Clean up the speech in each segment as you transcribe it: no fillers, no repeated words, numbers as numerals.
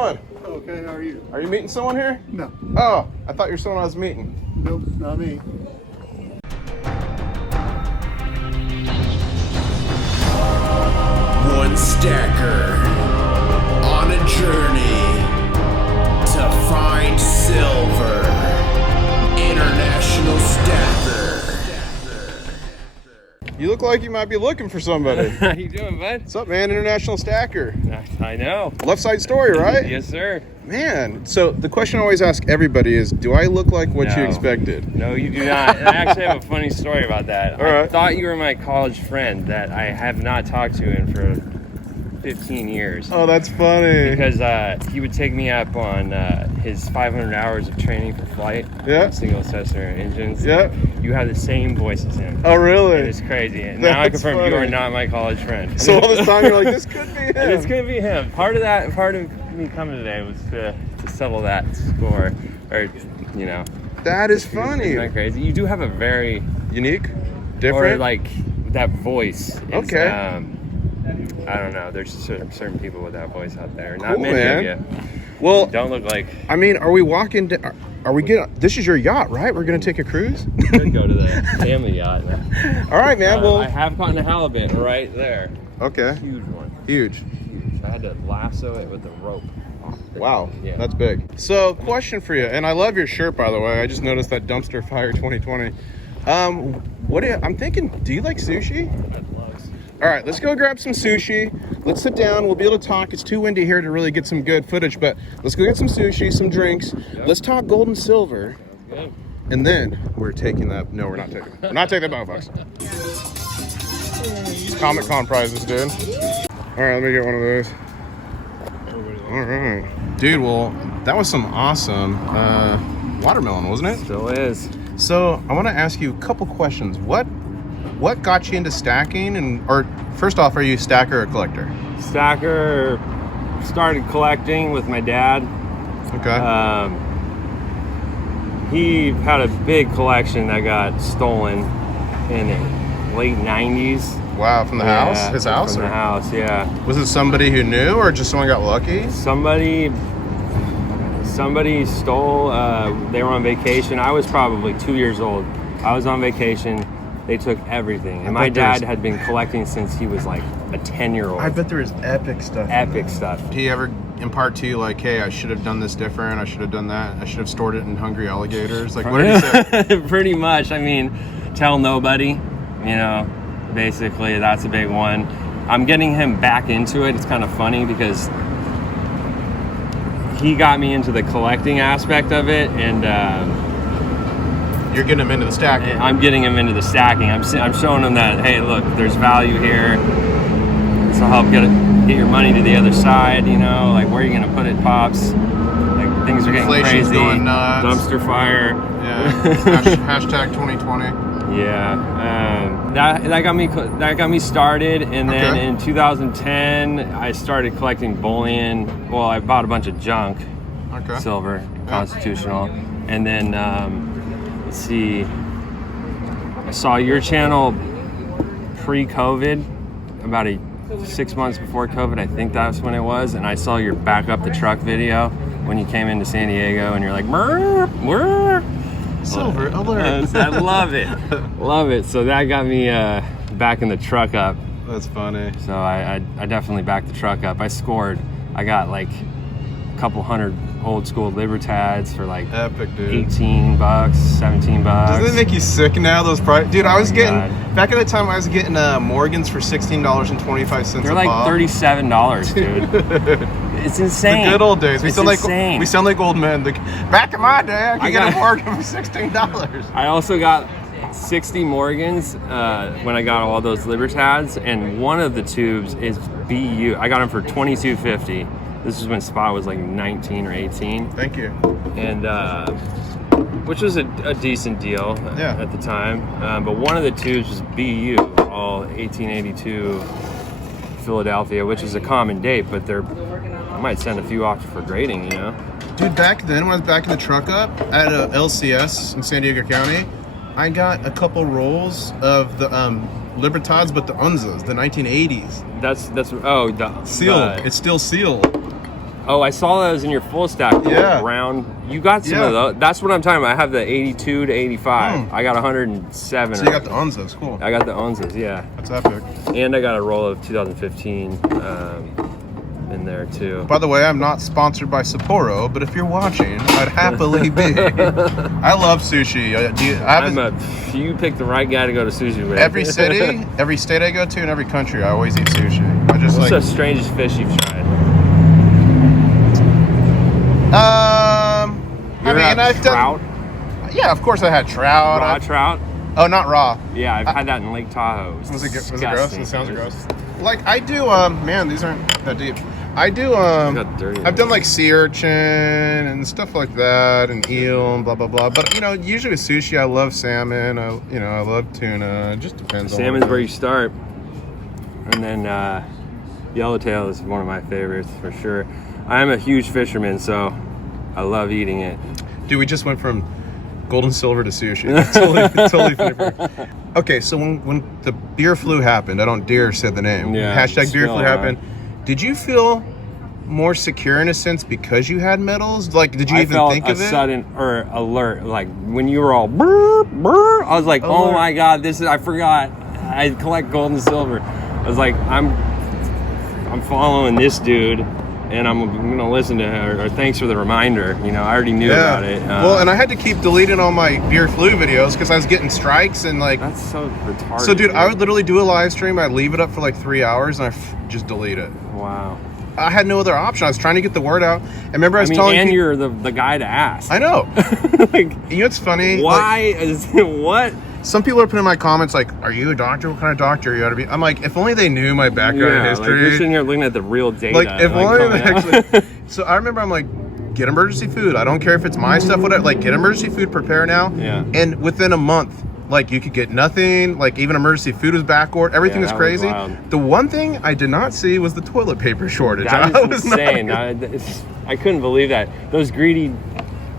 going? Okay, how are you? Are you meeting someone here? No. Oh, I thought you were someone I was meeting. Nope, not me. One stacker on a journey to find silver. International Stacker. You look like you might be looking for somebody. How you doing, bud? What's up, man? International Stacker. I know. Left side story, right? Yes, sir. Man, so the question I always ask everybody is, do I look like what you expected? No, you do not. And I actually have a funny story about that. All I right. thought you were my college friend that I have not talked to in for 15 years. Oh, that's funny. Because he would take me up on his 500 hours of training for flight. Yeah. Single Cessna engines. Yeah. You have the same voice as him. Oh, really? It's crazy. And now I That's confirm you funny. are not my college friend. So all this time you're like, this could be him. It's gonna be him. Part of me coming today was to settle that score, or you know. That is funny. Isn't that crazy? You do have a very Unique? Different? or like that voice. Is, Okay. I don't know. There's certain people with that voice out there. Not Cool, many man. of you. Well, Don't look like. I mean, are we walking? Are we getting? This is your yacht, right? We're gonna take a cruise. You could go to the family yacht. All right, man. Well, I have caught a halibut right there. okay. Huge one. Huge. Huge. I had to lasso it with a rope. Wow, Yeah. that's big. So, question for you, and I love your shirt, by the way. I just noticed that dumpster fire 2020. I'm thinking, do you like sushi? All right, let's go grab some sushi. Let's sit down. We'll be able to talk. It's too windy here to really get some good footage, but let's go get some sushi, some drinks. Yep. Let's talk gold and silver, Good. and then we're taking that. No, we're not taking. We're not taking that $5. Comic Con prizes, dude. All right, let me get one of those. All right, dude. Well, that was some awesome watermelon, wasn't it? Still is. So I want to ask you a couple questions. What got you into stacking? Or first off, are you a stacker or a collector? Stacker. Started collecting with my dad. Okay. He had a big collection that got stolen in the late 90s. Wow, from the house? His house? From the house, yeah. Was it somebody who knew, or just someone got lucky? Somebody stole, they were on vacation. I was probably 2 years old. I was on vacation. They took everything. And my dad had been collecting since he was like a 10-year-old. I bet there is epic stuff. Epic stuff. Did he ever impart to you like, hey, I should have done this different, I should have done that, I should have stored it in hungry alligators? Like, what did he say? Pretty much. I mean, tell nobody, you know, basically that's a big one. I'm getting him back into it. It's kind of funny because he got me into the collecting aspect of it, and You're getting him into the stacking. I'm getting him into the stacking. I'm showing him that, hey, look, there's value here. This will help get your money to the other side, you know, like where are you going to put it, Pops? Like things are getting Inflation's crazy. going nuts. Dumpster fire. Yeah. Hashtag 2020. Yeah. That got me started, and then Okay. in 2010 I started collecting bullion. Well, I bought a bunch of junk, Okay. silver, constitutional, and then let's see, I saw your channel pre-COVID, about 6 months before COVID, I think that's when it was, and I saw your back up the truck video when you came into San Diego, and you're like, "Murr, murr." Silver alert. I love it. Love it. So that got me backing the truck up. That's funny. So I definitely backed the truck up. I scored. I got like a couple hundred old school Libertads for like Epic, dude. $18, $17. Doesn't it make you sick now, those prices? Dude, I was getting, God. back at the time I was getting Morgans for $16.25 They're a like pop. $37, dude. It's insane. The good old days. We It's sound insane. like old men. Back in my day, I could get a got- Morgan for $16. I also got 60 Morgans when I got all those Libertads, and one of the tubes is BU. I got them for $22.50. This is when spot was like 19 or 18. Thank you. And which was a decent deal at the time. But one of the tubes was BU, all 1882 Philadelphia, which is a common date, but I might send a few off for grading, you know? Dude, back then when I was backing the truck up at a LCS in San Diego County, I got a couple rolls of the Libertads, but the Unzas, the 1980s. That's the Sealed. It's still sealed. Oh, I saw those in your full stack. Yeah. Round. You got some of those. That's what I'm talking about. I have the 82 to 85. I got 107. So you got the Onzas, cool. I got the Onzas, yeah. That's epic. And I got a roll of 2015 in there too. By the way, I'm not sponsored by Sapporo, but if you're watching, I'd happily be. I love sushi. You picked the right guy to go to sushi with. Every city, every state I go to, and every country, I always eat sushi. What's the strangest fish you've tried? I've trout. Yeah, of course I had trout. Raw trout. Oh, not raw. Yeah, I've had that in Lake Tahoe. Was it gross? It sounds gross. Like I do. Man, these aren't that deep. I do. I've done like sea urchin and stuff like that, and eel and blah blah blah. But usually with sushi, I love salmon. I love tuna. It just depends. Salmon's where you start, and then yellowtail is one of my favorites for sure. I am a huge fisherman, so I love eating it. Dude, we just went from gold and silver to sushi. totally different. Okay, so when the beer flu happened, I don't dare say the name. Yeah, Hashtag beer flu happened. Did you feel more secure in a sense because you had medals? Like, did you even think of it? I felt a sudden alert. Like when you were all brr, brr, I was like, oh my God, I forgot. I collect gold and silver. I was like, I'm following this dude. And I'm gonna listen to her. Or thanks for the reminder. I already knew about it. Well, and I had to keep deleting all my beer flu videos because I was getting strikes and like. That's so retarded. So, dude, I would literally do a live stream. I'd leave it up for like 3 hours and just delete it. Wow. I had no other option. I was trying to get the word out. And remember, I was telling you. And you're the guy to ask. I know. Like, it's funny. Why is what? Some people are putting in my comments like, "Are you a doctor? What kind of doctor you ought to be?" I'm like, if only they knew my background history. Like you're sitting here looking at the real data. Like if only they actually. So I remember I'm like, get emergency food. I don't care if it's my stuff, whatever. Like get emergency food, prepare now. Yeah. And within a month, like you could get nothing. Like even emergency food was backward. Everything was crazy. The one thing I did not see was the toilet paper shortage. That is insane. I couldn't believe that. Those greedy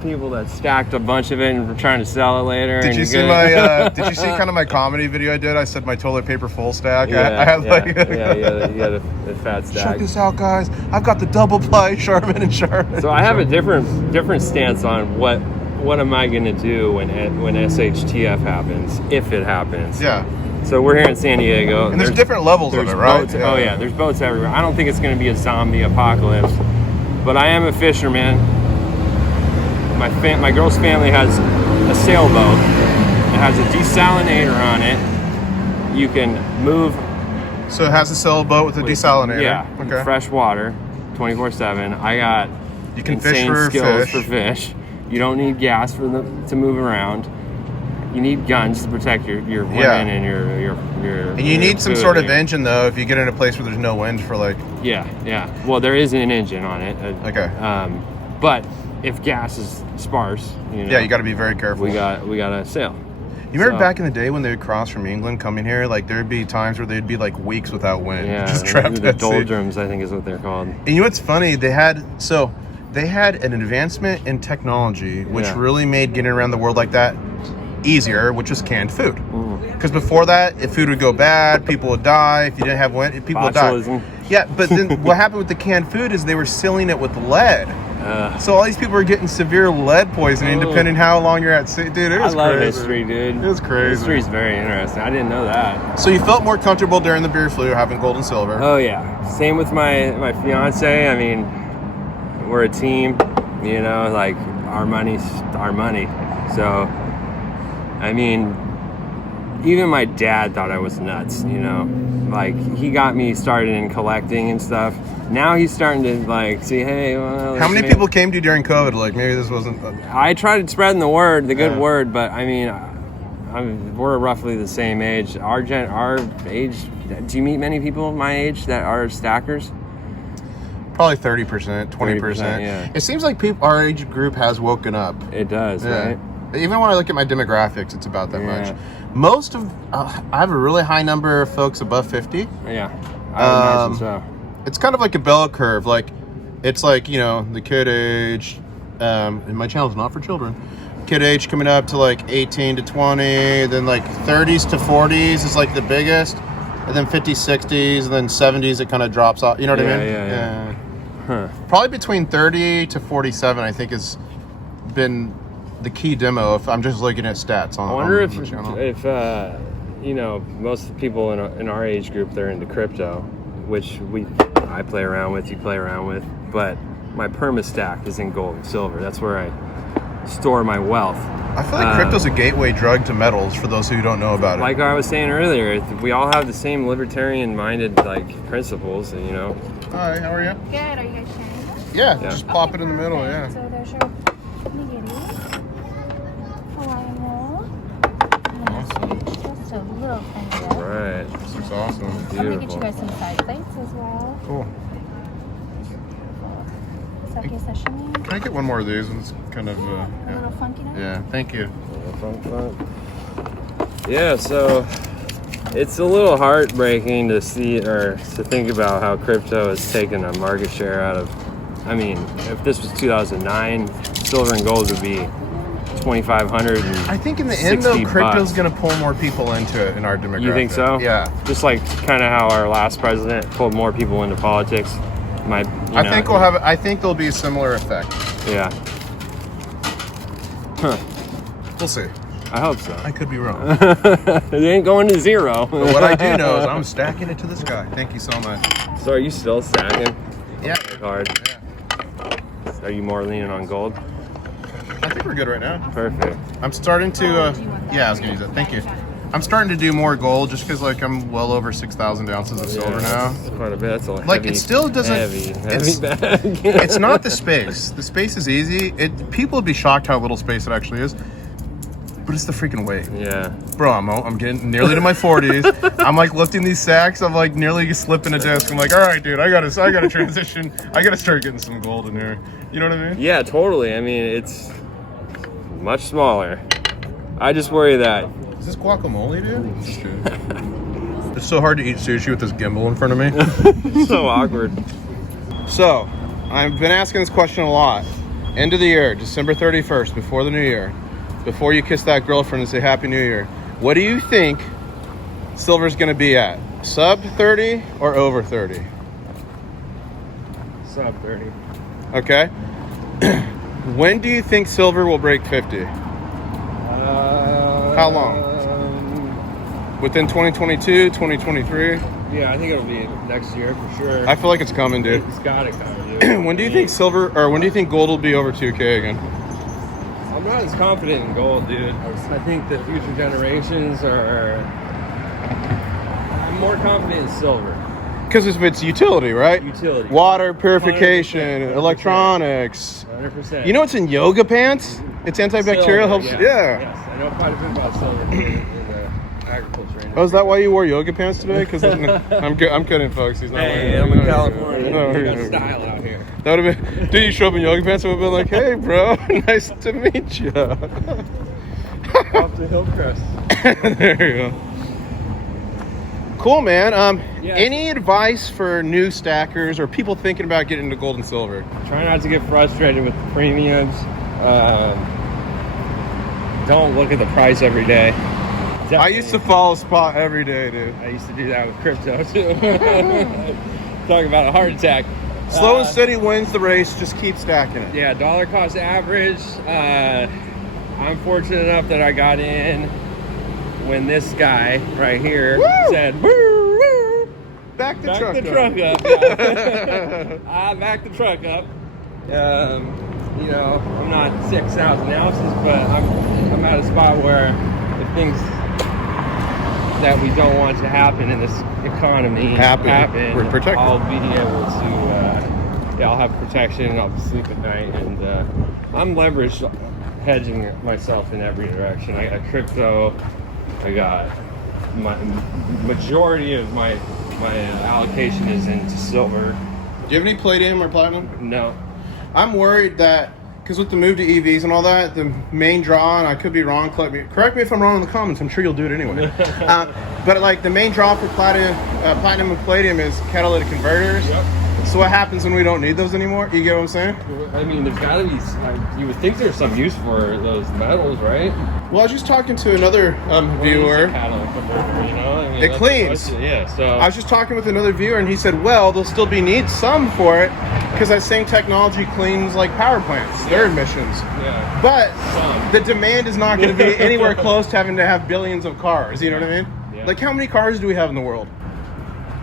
people that stacked a bunch of it and were trying to sell it later. Did you see my? Did you see kind of my comedy video I did? I said my toilet paper full stack. Yeah, I had like. you had a fat stack. Check this out, guys! I've got the double ply Charmin and Charmin. So I have a different stance on what am I going to do when SHT&F happens, if it happens. Yeah. So we're here in San Diego. And there's different levels of it, right? Boats, Oh yeah, there's boats everywhere. I don't think it's going to be a zombie apocalypse, but I am a fisherman. My girl's family has a sailboat. It has a desalinator on it. You can move. So it has a sailboat with a desalinator. Yeah. Okay. Fresh water, 24/7. I got you can insane fish skills for fish. You don't need gas to move around. You need guns to protect your women and your. And you need some sort of engine though if you get in a place where there's no wind for like. Yeah. Well, there is an engine on it. Okay. But if gas is sparse, yeah, you got to be very careful. We got to sail. You remember back in the day when they would cross from England coming here, like there'd be times where they'd be like weeks without wind, just trapped the doldrums, I think is what they're called. And you know what's funny? They had an advancement in technology which really made getting around the world like that easier, which was canned food. Because before that, if food would go bad, people would die. If you didn't have wind, people would die. Yeah, but then what happened with the canned food is they were sealing it with lead. So all these people are getting severe lead poisoning depending how long you're at sea. Dude, it was crazy. I love history, dude. It was crazy. History's very interesting. I didn't know that. So you felt more comfortable during the beer flu having gold and silver? Oh, yeah. Same with my fiance. I mean, we're a team, like our money's our money. So, I mean, even my dad thought I was nuts, Like, he got me started in collecting and stuff. Now he's starting to, like, see, hey, well... How many people came to you during COVID? Like, maybe this wasn't... I tried spreading the word, the good word, but, I mean, we're roughly the same age. Our age... Do you meet many people my age that are stackers? Probably 30%, 20%. Yeah. It seems like our age group has woken up. It does, right? Even when I look at my demographics, it's about that much. Most of... I have a really high number of folks above 50. Yeah, I would imagine so. It's kind of like a bell curve. Like, it's like, the kid age... and my channel's not for children. Kid age coming up to like 18 to 20. Then like 30s to 40s is like the biggest. And then 50s, 60s, and then 70s it kind of drops off. You know what I mean? Yeah. Probably between 30 to 47, I think, has been the key demo. If I'm just looking at stats on, I wonder on the channel. if you know, most of the people in our age group, they're into crypto, which I play around with, you play around with, but my perma stack is in gold and silver. That's where I store my wealth. I feel like crypto's a gateway drug to metals for those who don't know about it. Like I was saying earlier, we all have the same libertarian-minded like principles, and you know. Hi, how are you? Good. Are you guys sharing? Yeah, just pop it in the middle. Okay, Yeah. So there's your nigiri, Hawaiian roll. Awesome. Just a little tiny bit. Right. This looks awesome. I'm gonna get Beautiful. you guys some side plates as well. Cool. Sake sashimi. Can I get one more of these? It's kind of A little funky now. yeah. Thank you. Yeah, so it's a little heartbreaking to see or to think about how crypto has taken a market share out of. I mean, if this was 2009, silver and gold would be 2,500. I think in the end, though, crypto's going to pull more people into it in our demographic. You think so? Yeah. Just like kind of how our last president pulled more people into politics. I think there'll be a similar effect. Yeah. Huh. We'll see. I hope so. I could be wrong. It ain't going to zero. But what I do know is I'm stacking it to the sky. Thank you so much. So are you still stacking? Yeah. Hard. Yeah. Are you more leaning on gold? I think we're good right now. Perfect. I'm starting to. Yeah, I was gonna use that. Thank you. I'm starting to do more gold just because like I'm well over 6,000 ounces of silver now. That's quite a bit. That's a Like, it still doesn't- heavy it's- bag. It's not the space. The space is easy. People would be shocked how little space it actually is. But it's the freaking weight. Yeah. Bro, I'm getting nearly to my 40s. I'm like lifting these sacks. I'm like nearly slipping a disc. I'm like, all right, dude, I gotta transition. I gotta start getting some gold in here. You know what I mean? Yeah, totally. I mean, it's much smaller. I just worry that. Is this guacamole, dude? It's so hard to eat sushi with this gimbal in front of me. So awkward. So, I've been asking this question a lot. End of the year, December 31st, before the new year. Before you kiss that girlfriend and say Happy New Year. What do you think silver's gonna be at? Sub 30 or over 30? Sub 30. Okay. When do you think silver will break 50? How long? Within 2022, 2023? Yeah, I think it'll be next year for sure. I feel like it's coming, dude. It's gotta come, dude. When do you think when do you think gold will be over 2K again? I'm not as confident in gold, dude. I think the future generations are. I'm more confident in silver. Because of its utility, right? Utility. Water purification, 100%. electronics. 100%. You know what's in yoga pants? It's antibacterial. Silver, Helps. Yeah. Yes, I know quite a bit about silver in the agriculture industry. Oh, is that why you wore yoga pants today? Because I'm kidding, folks. He's not. Hey, wearing I'm in yoga. California. No, We yeah. got style out here. That would have been. Did you show up in yoga pants? I would have been like, "Hey, bro, nice to meet you." Off to Hillcrest. There you go. Cool, man. Yeah. Any advice for new stackers or people thinking about getting into gold and silver? Try not to get frustrated with the premiums. Don't look at the price every day. I used to follow spot every day, dude. I used to do that with crypto too. Talk about a heart attack. Slow and steady wins the race. Just keep stacking it. Yeah, dollar cost average. I'm fortunate enough that I got in when this guy right here said, "Woo, woo, Back the back truck the up. truck up." Yeah. I backed the truck up. You know, I'm not 6,000 ounces, but I'm at a spot where the things that we don't want to happen in this economy happen. We're protected. I'll be able to, I'll have protection. I'll sleep at night, and I'm leveraged, hedging myself in every direction. I got crypto. I got my majority of my allocation is into silver. Do you have any palladium or platinum? No. I'm worried that because with the move to EVs and all that, the main draw, and I could be wrong, correct me if I'm wrong in the comments, I'm sure you'll do it anyway. But like the main draw for platinum and palladium is catalytic converters. Yep. So what happens when we don't need those anymore? You get what I'm saying? I mean, there's got to be. You would think there's some use for those metals, right? Well, I was just talking to another viewer. Catalytic converter, you know. I mean, It that's cleans. Yeah, so I was just talking with another viewer, and he said, well, there'll still be some for it, because that same technology cleans like power plants, their emissions. yeah. But Some. the demand is not going to be anywhere close to having to have billions of cars. You know what I mean? Yeah. Like, how many cars do we have in the world?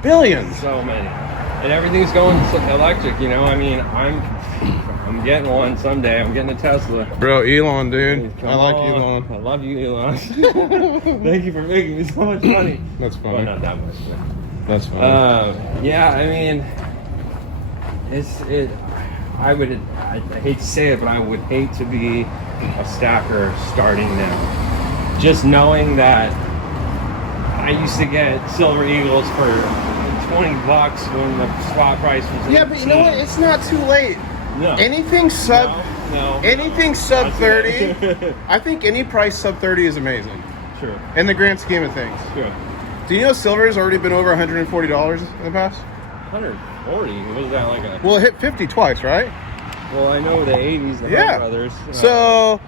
Billions. So many, and everything's going electric. You know, I mean, I'm getting one someday. I'm getting a Tesla. Bro, Elon, dude. Come I like on. Elon. I love you, Elon. Thank you for making me so much money. That's Well, funny. not that much. But. That's funny. Yeah, I mean, I hate to say it, but I would hate to be a stacker starting now. Just knowing that I used to get Silver Eagles for $20 when the swap price was Yeah, but you know what? It's not too late. No. Anything sub No. sub That's 30, it. I think any price sub 30 is amazing Sure. in the grand scheme of things. Sure. Do you know silver has already been over $140 in the past? 140. Was that like a? Well, it hit 50 twice, right? Well, I know the 80s, the Yeah. Hunt Brothers. So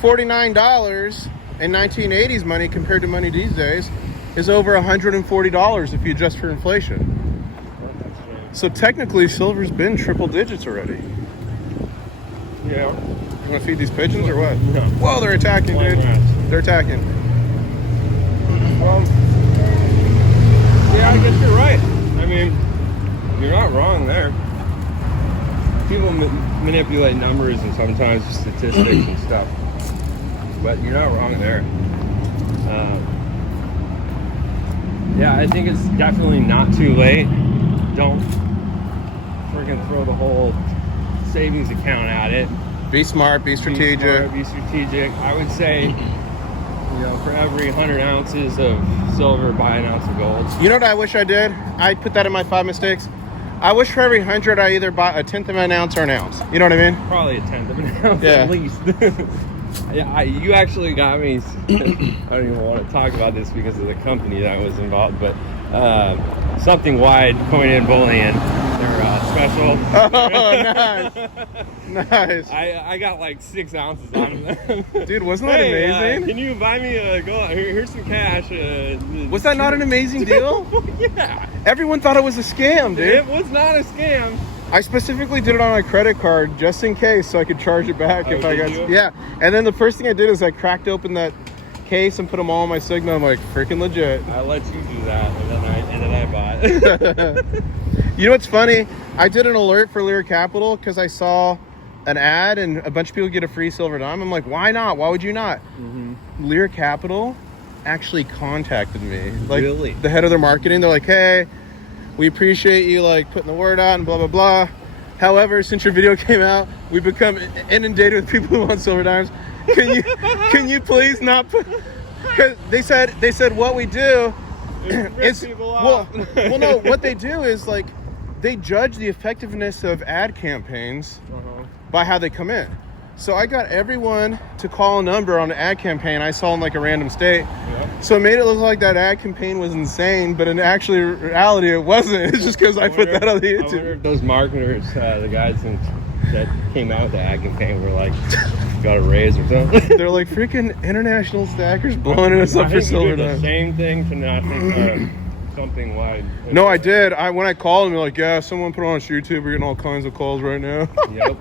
$49 in 1980s money compared to money these days is over $140 if you adjust for inflation. So technically, silver's been triple digits already. Yeah. You want to feed these pigeons or what? No. Whoa, they're attacking, Flying dude. rats. They're attacking. Yeah, I guess you're right. I mean, you're not wrong there. People manipulate numbers and sometimes statistics and stuff, but you're not wrong there. Yeah, I think it's definitely not too late. Don't freaking throw the whole savings account at it. Be smart, be strategic. Be strategic. I would say, you know, for every 100 ounces of silver, buy an ounce of gold. You know what I wish I did? I put that in my 5 mistakes. I wish for every 100 I either bought a tenth of an ounce or an ounce. You know what I mean? Probably a tenth of an ounce Yeah. at least. Yeah, you actually got me. I don't even want to talk about this because of the company that was involved, but something wide coin and bullion. They're special. Oh, nice. Nice. I got like 6 ounces out of them. Dude, wasn't that Hey, amazing? can you buy me a go? Here's some cash. Was that not an amazing deal? Yeah. Everyone thought it was a scam, dude. It was not a scam. I specifically did it on my credit card just in case so I could charge it back if I did got... you? Yeah. And then the first thing I did is I cracked open that case and put them all on my Sigma. I'm like, freaking legit. I let you do that, and then I bought. You know what's funny? I did an alert for Lear Capital because I saw an ad and a bunch of people get a free silver dime. I'm like, why not? Why would you not? Lear Capital actually contacted me. Like, Really? the head of their marketing. They're like, hey, we appreciate you like putting the word out and blah, blah, blah. However, since your video came out, we've become inundated with people who want silver dimes. Can you please not put... Because they said what we do is... Well, no, what they do is like, they judge the effectiveness of ad campaigns by how they come in. So I got everyone to call a number on an ad campaign I saw in like a random state. So it made it look like that ad campaign was insane, but in actually reality it wasn't. It's just because I put that on the I wonder YouTube. if those marketers, the guys that came out with the ad campaign, were like, got a raise or something. They're like freaking international stackers blowing us up I for think you silver did the dimes. same thing to nothing. Something wide. No, I did. When I called them, they're like, yeah, someone put it on YouTube. We're getting all kinds of calls right now. Yep.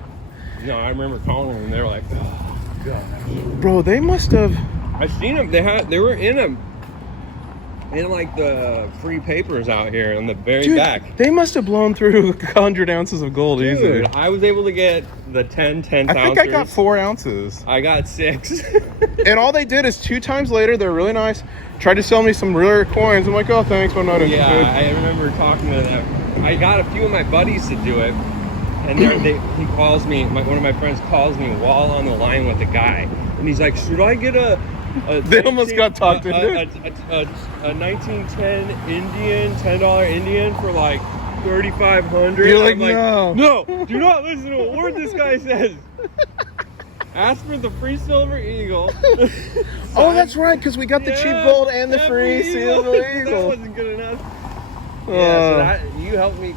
No, I remember calling them and they were like, oh, God. Bro, they must have... I've seen them. They were in like the free papers out here in the very Dude, back. they must have blown through 100 ounces of gold easily. Dude, I was able to get the 10 I think ounces. I got 4 ounces. I got 6. And all they did is 2 times later, they're really nice, tried to sell me some rare coins. I'm like, oh, thanks, but I'm not interested. Yeah, I remember talking to them. I got a few of my buddies to do it, and he calls me. One of my friends calls me while on the line with the guy, and he's like, "Should I get a They almost got talked into it. a 1910 Indian, $10 Indian for like 3,500?" You're like, I'm no. no, do not listen to a word this guy says. Ask for the free Silver Eagle. Oh, that's right, because we got the cheap gold and the free silver That eagle. wasn't good enough. Yeah, so you helped me.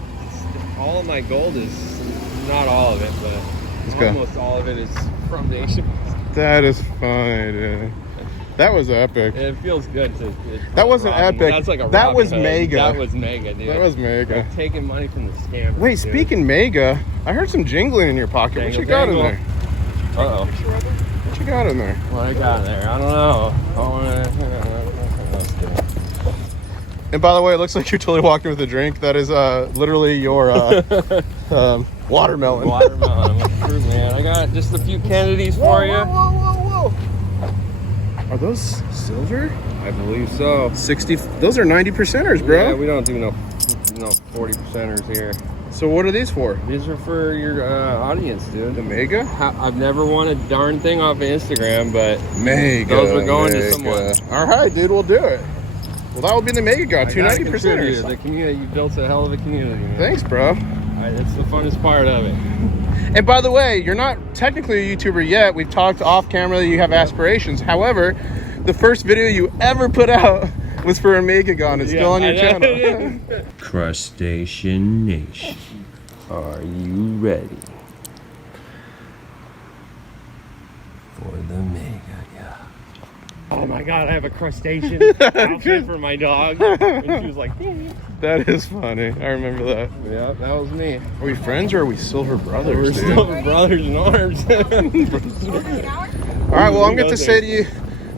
All of my gold is, not all of it, but go. almost all of it is from the Asian. That is fine, dude. That was epic. It feels good to. That wasn't Robin. epic. That's like a That Robin was Hood. mega. That was mega, dude. That was mega. Like taking money from the scammers. Wait, dude. speaking mega, I heard some jingling in your pocket. What you got in there? Uh-oh. What you got in there? What I got in there? I don't know. And by the way, it looks like you're totally walking with a drink. That is literally your watermelon. Watermelon. I'm a fruit man. I got just a few Kennedys for you. Whoa. Are those silver? I believe so. 60. Those are 90 percenters, bro. Yeah, we don't do no 40 percenters here. So what are these for? These are for your audience, dude. The mega? I've never won a darn thing off of Instagram, but Mega. those are going to mega. someone. All right, dude, we'll do it. Well, that will be the mega god. 290 percenters. The community, you built a hell of a community, man. Thanks, bro. That's the funnest part of it. And by the way, you're not technically a YouTuber yet. We've talked off camera that you have aspirations. However, the first video you ever put out was for a Megagon. It's still on your channel. Crustacean Nation, are you ready for the mega god? Oh my god, I have a crustacean outfit for my dog. And she was like, That is funny. I remember that. yeah, that was me. Are we friends or are we silver brothers? We're dude? still brothers in arms. All right, well, I'm going to say to you,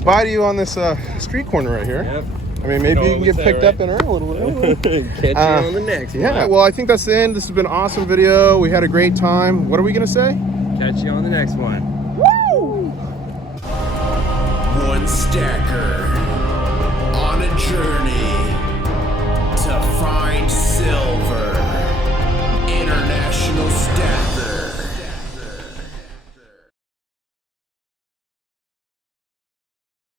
bye to you on this street corner right here. Yep. I mean, maybe Know you what can we get say, picked right? up and earn a little bit. Catch you on the next one. Yeah, well, I think that's the end. This has been an awesome video. We had a great time. What are we going to say? Catch you on the next one. One stacker